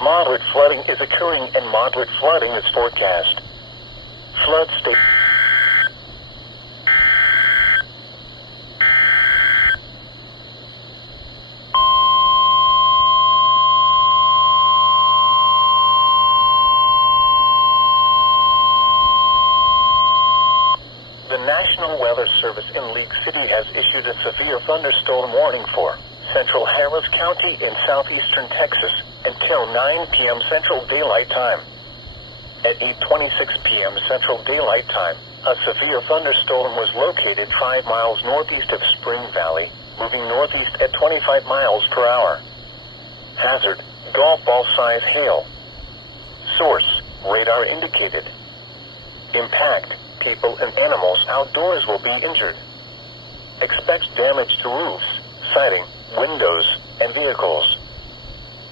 Moderate flooding is occurring and moderate flooding is forecast. Flood state. The National Weather Service in League City has issued a severe thunderstorm warning for central Harris County in southeastern Texas until 9 p.m. Central Daylight Time. At 8:26 p.m. Central Daylight Time, a severe thunderstorm was located 5 miles northeast of Spring Valley, moving northeast at 25 miles per hour. Hazard, golf ball size hail. Source, radar indicated. Impact, people and animals outdoors will be injured. Expect damage to roofs, siding, windows, and vehicles.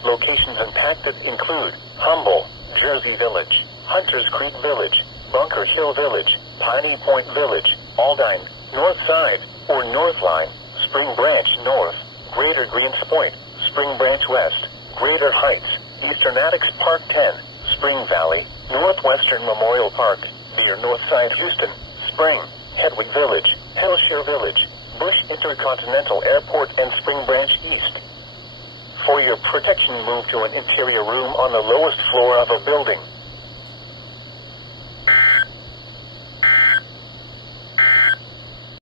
Locations impacted include Humble, Jersey Village, Hunters Creek Village, Bunker Hill Village, Piney Point Village, Aldine, North Side, or North Line, Spring Branch North, Greater Greens Point, Spring Branch West, Greater Heights, Eastern Attucks Park 10, Spring Valley, Northwestern Memorial Park, near Northside Houston, Spring, Hedwig Village, Hillshire Village, Bush Intercontinental Airport, and Spring Branch East. For your protection, move to an interior room on the lowest floor of a building.